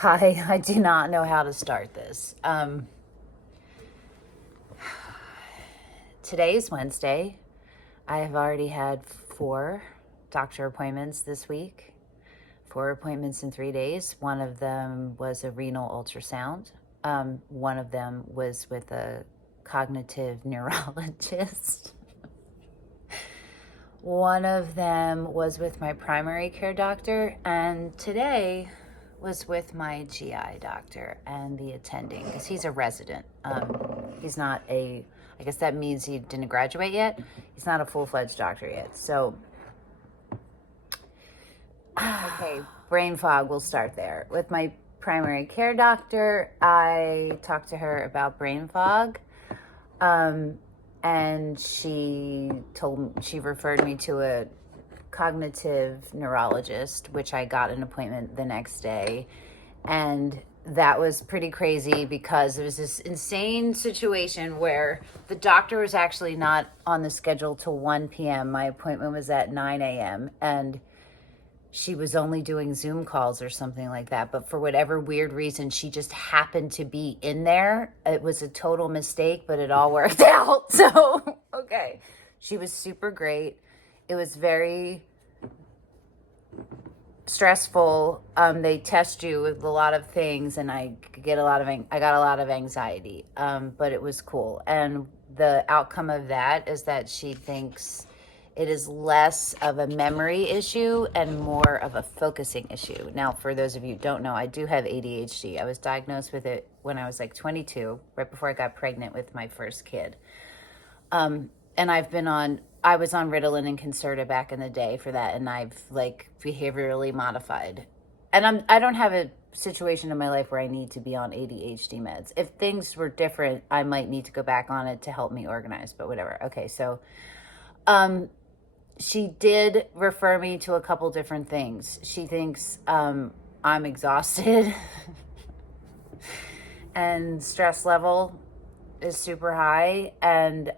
Hi, I do not know how to start this. Today is Wednesday. I have already had 4 doctor appointments this week, 4 appointments in 3 days. One of them was a renal ultrasound. One of them was with a cognitive neurologist. One of them was with my primary care doctor, and today was with my GI doctor and the attending, because he's a resident. He's not I guess that means he didn't graduate yet. He's not a full-fledged doctor yet. So, okay, brain fog, we'll start there. With my primary care doctor, I talked to her about brain fog. And she referred me to a cognitive neurologist, which I got an appointment the next day. And that was pretty crazy because it was this insane situation where the doctor was actually not on the schedule till 1 p.m. My appointment was at 9 a.m. and she was only doing Zoom calls or something like that. But for whatever weird reason, she just happened to be in there. It was a total mistake, but it all worked out. So, okay. She was super great. It was very stressful. They test you with a lot of things, and I got a lot of anxiety. But it was cool. And the outcome of that is that she thinks it is less of a memory issue and more of a focusing issue. Now, for those of you who don't know, I do have ADHD. I was diagnosed with it when I was like 22, right before I got pregnant with my first kid. And I was on Ritalin and Concerta back in the day for that, and I've like behaviorally modified. And I don't have a situation in my life where I need to be on ADHD meds. If things were different, I might need to go back on it to help me organize, but whatever. Okay, so she did refer me to a couple different things. She thinks I'm exhausted and stress level is super high. And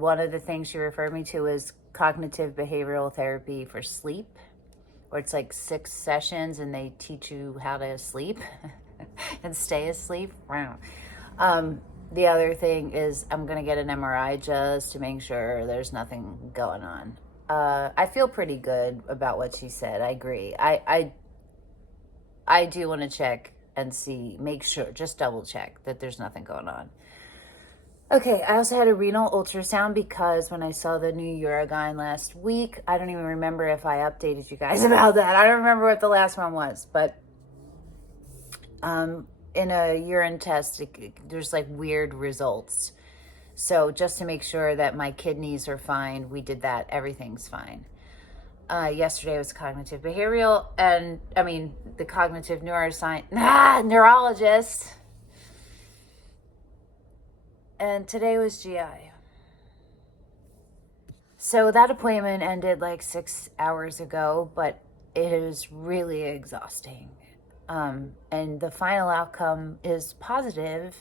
one of the things she referred me to is cognitive behavioral therapy for sleep, where it's like 6 sessions and they teach you how to sleep and stay asleep. Wow. The other thing is I'm going to get an MRI just to make sure there's nothing going on. I feel pretty good about what she said. I agree. I do want to check and see, make sure, just double check that there's nothing going on. Okay, I also had a renal ultrasound because when I saw the new Urogyne last week, I don't even remember if I updated you guys about that. I don't remember what the last one was, but in a urine test, there's like weird results. So just to make sure that my kidneys are fine, we did that. Everything's fine. Yesterday was cognitive behavioral, and the cognitive neurologist. And today was GI. So that appointment ended like 6 hours ago, but it is really exhausting. And the final outcome is positive,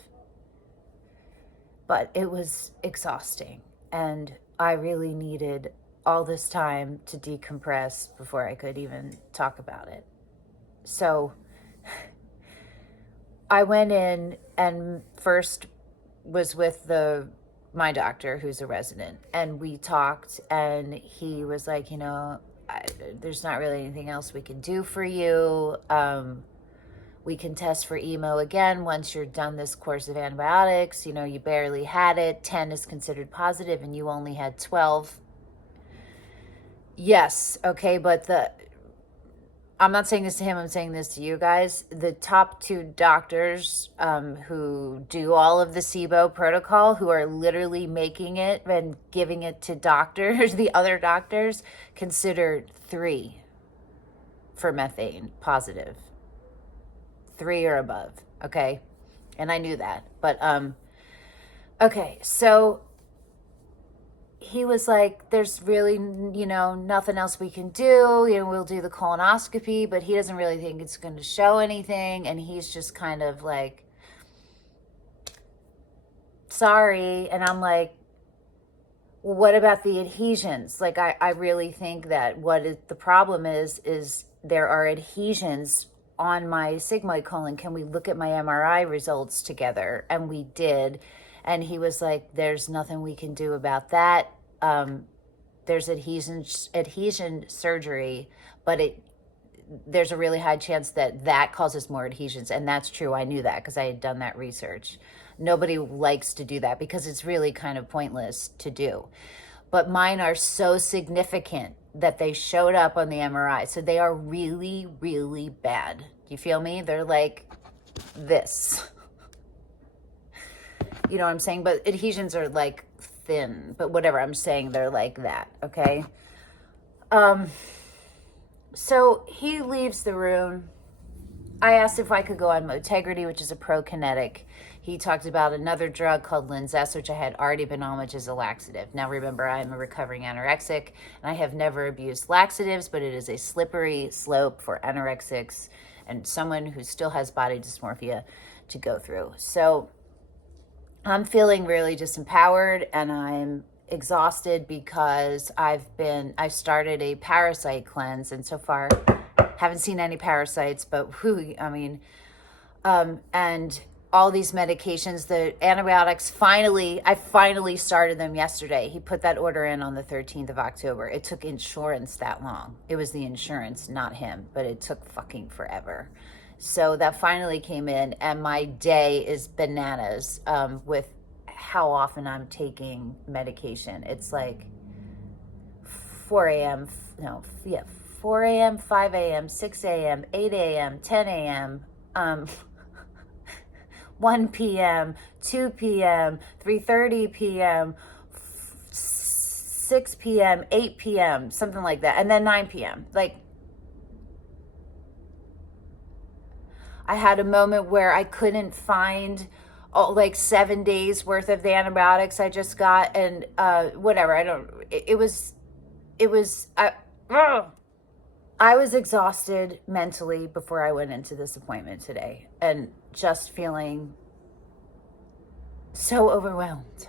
but it was exhausting, and I really needed all this time to decompress before I could even talk about it. So I went in and first was with my doctor, who's a resident, and we talked, and he was like, there's not really anything else we can do for you. We can test for emo again once you're done this course of antibiotics. You barely had it. 10 is considered positive and you only had 12. Yes, okay, but I'm not saying this to him, I'm saying this to you guys. The top 2 doctors who do all of the SIBO protocol, who are literally making it and giving it to doctors, the other doctors, consider 3 for methane positive. 3 or above, okay? And I knew that, but okay, so he was like, there's really, nothing else we can do. We'll do the colonoscopy, but he doesn't really think it's going to show anything, and he's just kind of like, sorry. And I'm like, well, what about the adhesions? Like, I really think that the problem is there are adhesions on my sigmoid colon, can we look at my MRI results together? And we did. And he was like, there's nothing we can do about that. There's adhesion surgery, but there's a really high chance that causes more adhesions. And that's true. I knew that because I had done that research. Nobody likes to do that because it's really kind of pointless to do. But mine are so significant that they showed up on the MRI. So they are really, really bad. Do you feel me? They're like this. You know what I'm saying? But adhesions are like thin, but whatever, I'm saying they're like that, okay? So he leaves the room. I asked if I could go on Motegrity, which is a prokinetic. He talked about another drug called Linzess, which I had already been on, which is a laxative. Now remember, I'm a recovering anorexic, and I have never abused laxatives, but it is a slippery slope for anorexics and someone who still has body dysmorphia to go through. So I'm feeling really disempowered, and I'm exhausted because I started a parasite cleanse, and so far haven't seen any parasites, but and all these medications, the antibiotics, I finally started them yesterday. He put that order in on the 13th of October. It took insurance that long. It was the insurance, not him, but it took fucking forever. So that finally came in, and my day is bananas with how often I'm taking medication. It's like 4 a.m., 4 a.m., 5 a.m., 6 a.m., 8 a.m., 10 a.m., 1 p.m., 2 p.m., 3:30 p.m., 6 p.m., 8 p.m., something like that, and then 9 p.m. Like, I had a moment where I couldn't find like 7 days worth of the antibiotics I just got, and whatever. I was exhausted mentally before I went into this appointment today, and just feeling so overwhelmed.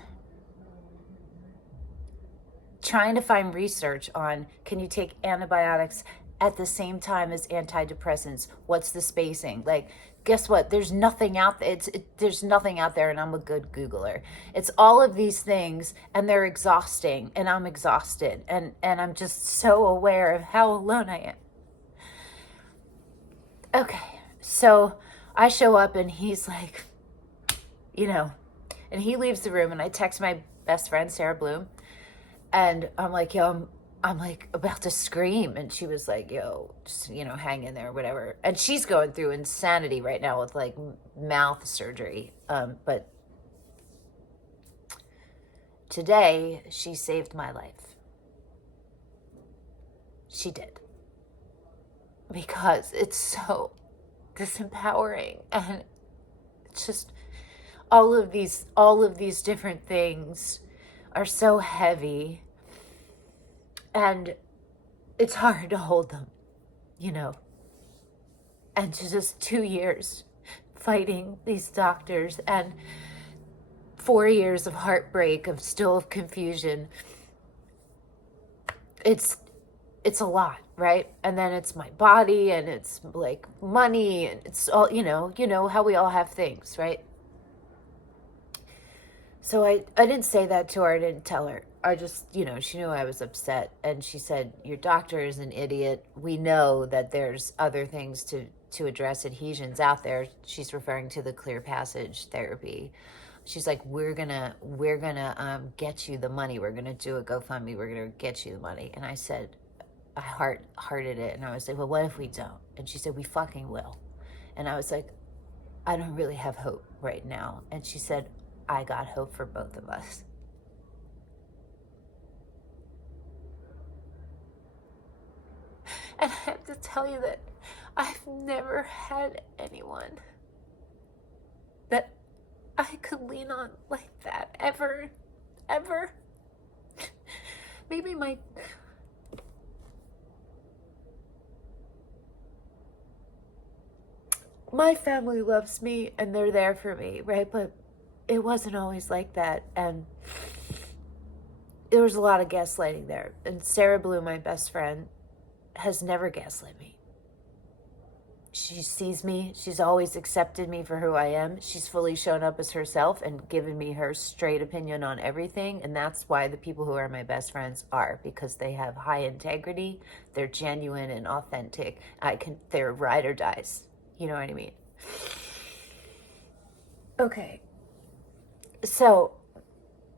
Trying to find research on, can you take antibiotics at the same time as antidepressants? What's the spacing? Like, guess what? There's nothing out there. There's nothing out there, and I'm a good Googler. It's all of these things, and they're exhausting, and I'm exhausted, and I'm just so aware of how alone I am. Okay, so I show up, and he's like, and he leaves the room, and I text my best friend, Sarah Bloom, and I'm like, yo, I'm like about to scream. And she was like, yo, just, hang in there, whatever. And she's going through insanity right now with like mouth surgery. But today she saved my life. She did. Because it's so disempowering. And it's just all of these different things are so heavy. And it's hard to hold them, and to just 2 years fighting these doctors, and 4 years of heartbreak, of confusion. It's a lot, right? And then it's my body, and it's like money, and it's all, how we all have things, right? So I didn't say that to her. I didn't tell her. I just, she knew I was upset. And she said, your doctor is an idiot. We know that there's other things to address adhesions out there. She's referring to the clear passage therapy. She's like, we're gonna get you the money. We're gonna do a GoFundMe. We're gonna get you the money. And I said, I hearted it. And I was like, well, what if we don't? And she said, we fucking will. And I was like, I don't really have hope right now. And she said, I got hope for both of us. And I have to tell you that I've never had anyone that I could lean on like that, ever. Maybe my family loves me and they're there for me, right? But it wasn't always like that. And there was a lot of gaslighting there. And Sarah Blue, my best friend, has never gaslit me. she sees me. She's always accepted me for who I am. She's fully shown up as herself and given me her straight opinion on everything. And that's why the people who are my best friends are, because they have high integrity. They're genuine and authentic. They're ride or dies. You know what I mean? Okay. So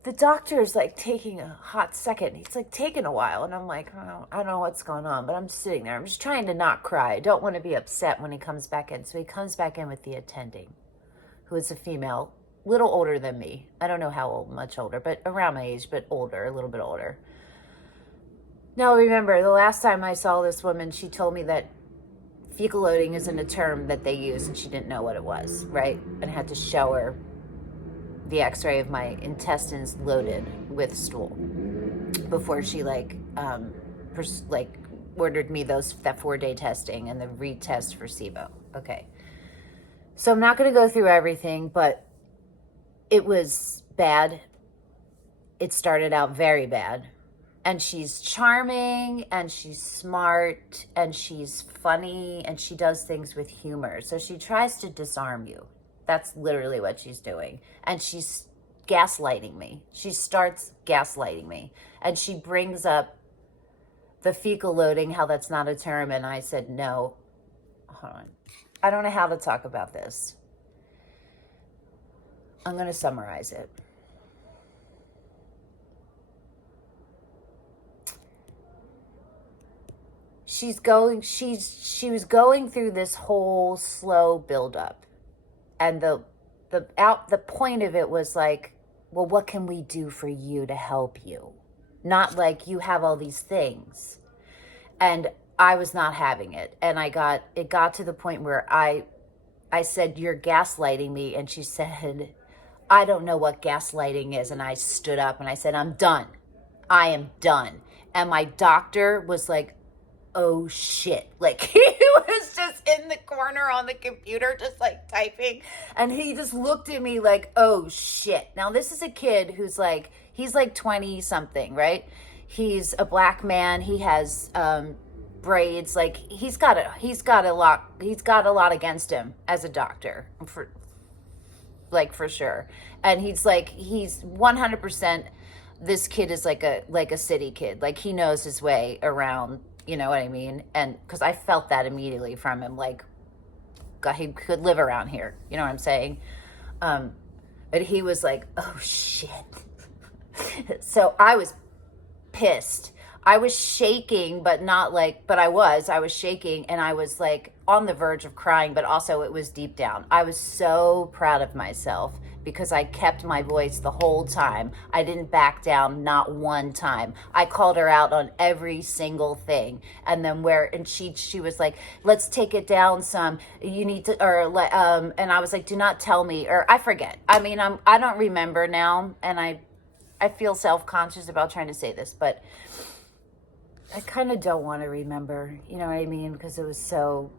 the doctor's like taking a hot second. He's like taking a while. And I'm like, oh, I don't know what's going on, but I'm sitting there. I'm just trying to not cry. I don't want to be upset when he comes back in. So he comes back in with the attending, who is a female, little older than me. I don't know how old, much older, but around my age, but older, a little bit older. Now, remember, the last time I saw this woman, she told me that fecal loading isn't a term that they use, and she didn't know what it was, right? And I had to show her the x-ray of my intestines loaded with stool before she ordered me that 4-day testing and the retest for SIBO. Okay. So I'm not going to go through everything, but it was bad. It started out very bad. And she's charming, and she's smart, and she's funny, and she does things with humor. So she tries to disarm you. That's literally what she's doing. And she's gaslighting me. She starts gaslighting me. And she brings up the fecal loading, how that's not a term. And I said, no, hold on. I don't know how to talk about this. I'm going to summarize it. She was going through this whole slow buildup. And the point of it was like, well, what can we do for you to help you? Not like you have all these things. And I was not having it. And it got to the point where I said, you're gaslighting me. And she said, I don't know what gaslighting is. And I stood up and I said, I'm done. I am done. And my doctor was like, oh shit. Like he was just in the corner on the computer, just like typing. And he just looked at me like, oh shit. Now this is a kid who's like, he's like 20 something, right? He's a black man. He has braids. Like he's got a lot against him as a doctor, for sure. And he's 100%, this kid is like a city kid. Like he knows his way around. You know what I mean? And because I felt that immediately from him, like, God, he could live around here. You know what I'm saying? But he was like, oh, shit. So I was pissed. I was shaking, but not like, but I was shaking, and I was like on the verge of crying, but also it was deep down. I was so proud of myself because I kept my voice the whole time. I didn't back down, not one time. I called her out on every single thing. And then she was like, let's take it down some. You need to, and I was like, do not tell me, or I forget. I mean, I don't remember now, and I feel self-conscious about trying to say this, but I kind of don't want to remember, you know what I mean? Because it was so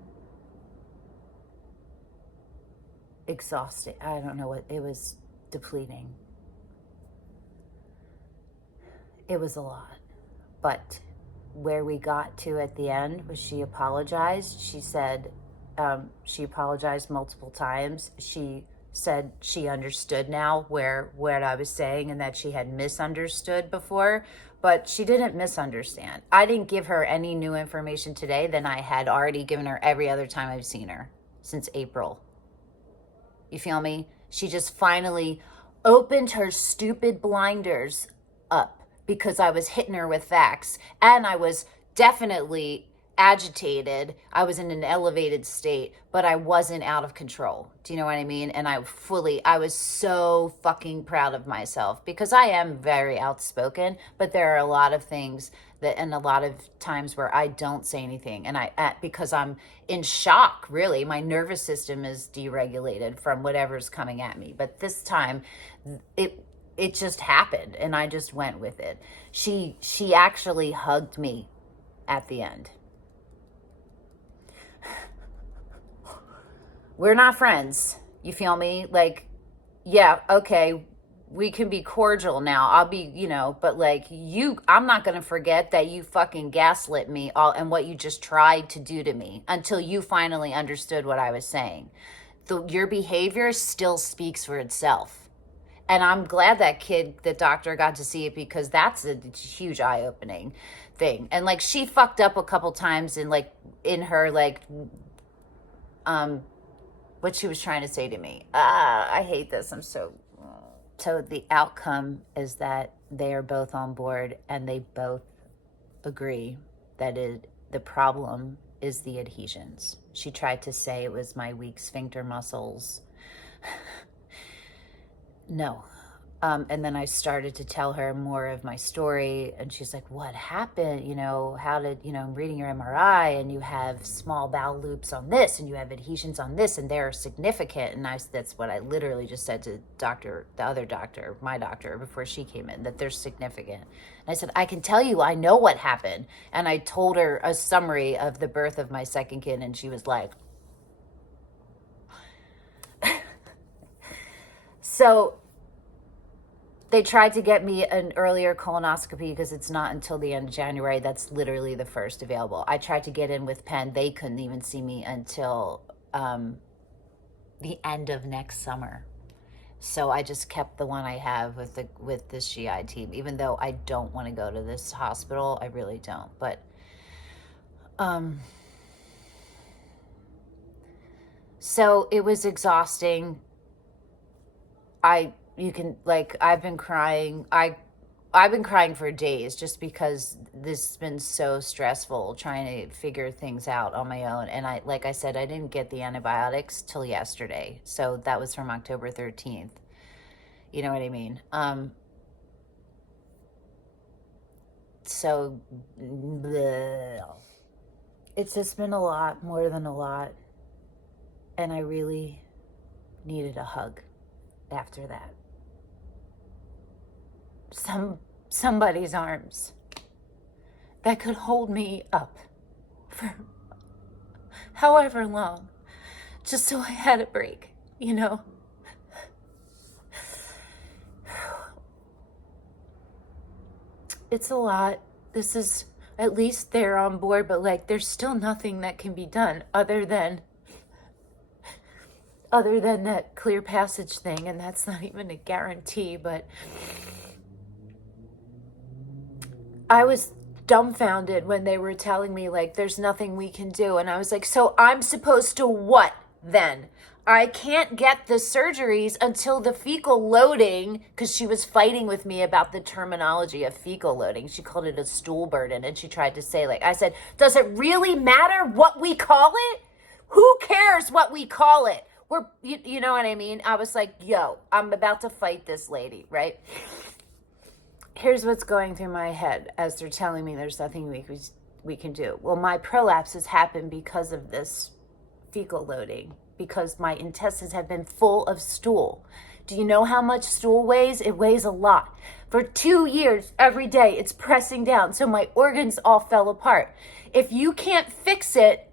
exhausting. I don't know it was depleting. It was a lot. But where we got to at the end was she apologized. She said she apologized multiple times. She said she understood now what I was saying and that she had misunderstood before, but she didn't misunderstand. I didn't give her any new information today than I had already given her every other time I've seen her since April. You feel me? She just finally opened her stupid blinders up because I was hitting her with facts, and I was definitely agitated. I was in an elevated state, but I wasn't out of control. Do you know what I mean? And I was so fucking proud of myself because I am very outspoken, but there are a lot of things and a lot of times where I don't say anything, and because I'm in shock, really. My nervous system is deregulated from whatever's coming at me. But this time, it just happened, and I just went with it. She actually hugged me at the end. We're not friends. You feel me? Like, yeah, okay, we can be cordial now. I'll be, but like I'm not going to forget that you fucking gaslit me all and what you just tried to do to me until you finally understood what I was saying. Your behavior still speaks for itself. And I'm glad that doctor got to see it, because that's a huge eye-opening thing. And like, she fucked up a couple times in her what she was trying to say to me. I hate this. So the outcome is that they are both on board, and they both agree that the problem is the adhesions. She tried to say it was my weak sphincter muscles. No. And then I started to tell her more of my story, and she's like, what happened? I'm reading your MRI, and you have small bowel loops on this, and you have adhesions on this, and they're significant. And that's what I literally just said to the other doctor, my doctor, before she came in, that they're significant. And I said, I can tell you, I know what happened. And I told her a summary of the birth of my second kid, and she was like, so they tried to get me an earlier colonoscopy because it's not until the end of January. That's literally the first available. I tried to get in with Penn. They couldn't even see me until the end of next summer. So I just kept the one I have with this GI team, even though I don't want to go to this hospital. I really don't. But so it was exhausting. I've been crying. I've been crying for days, just because this has been so stressful trying to figure things out on my own. And like I said, I didn't get the antibiotics till yesterday. So that was from October 13th. You know what I mean? So bleh. It's just been a lot, more than a lot. And I really needed a hug after that. Somebody's arms that could hold me up for however long, just so I had a break, It's a lot. This is, at least they're on board, but there's still nothing that can be done other than that clear passage thing, and that's not even a guarantee. But I was dumbfounded when they were telling me there's nothing we can do, and I was like, so I'm supposed to what then? I can't get the surgeries until the fecal loading, because she was fighting with me about the terminology of fecal loading. She called it a stool burden, and she tried to say, I said, does it really matter what we call it? Who cares what we call it? You know what I mean? I was like, yo, I'm about to fight this lady, right? Here's what's going through my head as they're telling me there's nothing we can do. Well, my prolapses happened because of this fecal loading, because my intestines have been full of stool. Do you know how much stool weighs? It weighs a lot. For 2 years, every day, it's pressing down. So my organs all fell apart. If you can't fix it,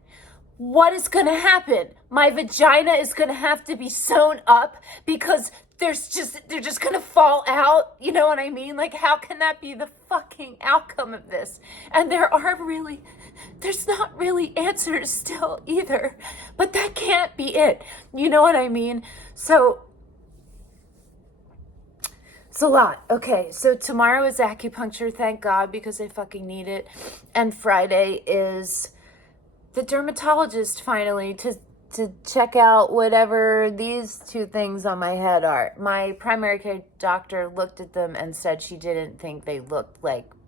what is going to happen? My vagina is going to have to be sewn up, because they're just going to fall out. You know what I mean? How can that be the fucking outcome of this? And there's not really answers still either, but that can't be it. You know what I mean? So it's a lot. Okay, so tomorrow is acupuncture, thank God, because I fucking need it. And Friday is the dermatologist, finally, to check out whatever these two things on my head are. My primary care doctor looked at them and said she didn't think they looked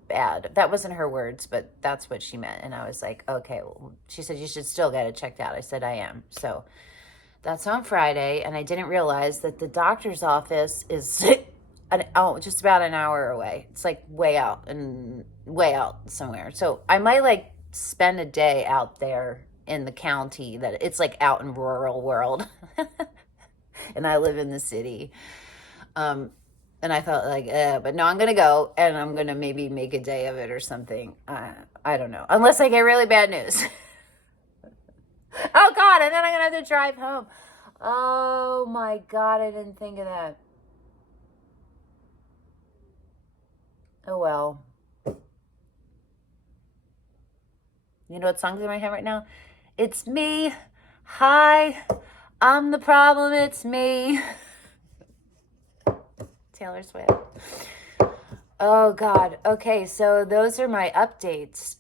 bad. That wasn't her words, but that's what she meant. And I was like, okay. Well, she said, you should still get it checked out. I said, I am. So that's on Friday. And I didn't realize that the doctor's office is just about an hour away. It's way out somewhere. So I might spend a day out there in the county, that it's out in rural world. And I live in the city. And I thought but no, I'm going to go, and I'm going to maybe make a day of it or something. I don't know. Unless I get really bad news. Oh God. And then I'm going to have to drive home. Oh my God. I didn't think of that. Oh well. You know what song's in my head right now? It's me. Hi. I'm the problem. It's me. Taylor Swift. Oh God. Okay, so those are my updates.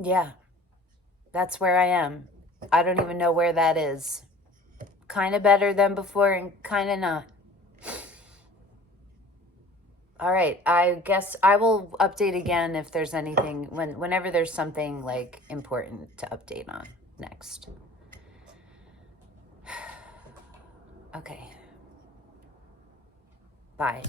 Yeah, that's where I am. I don't even know where that is. Kind of better than before and kind of not. All right, I guess I will update again if there's anything, whenever there's something like important to update on next. Okay. Bye.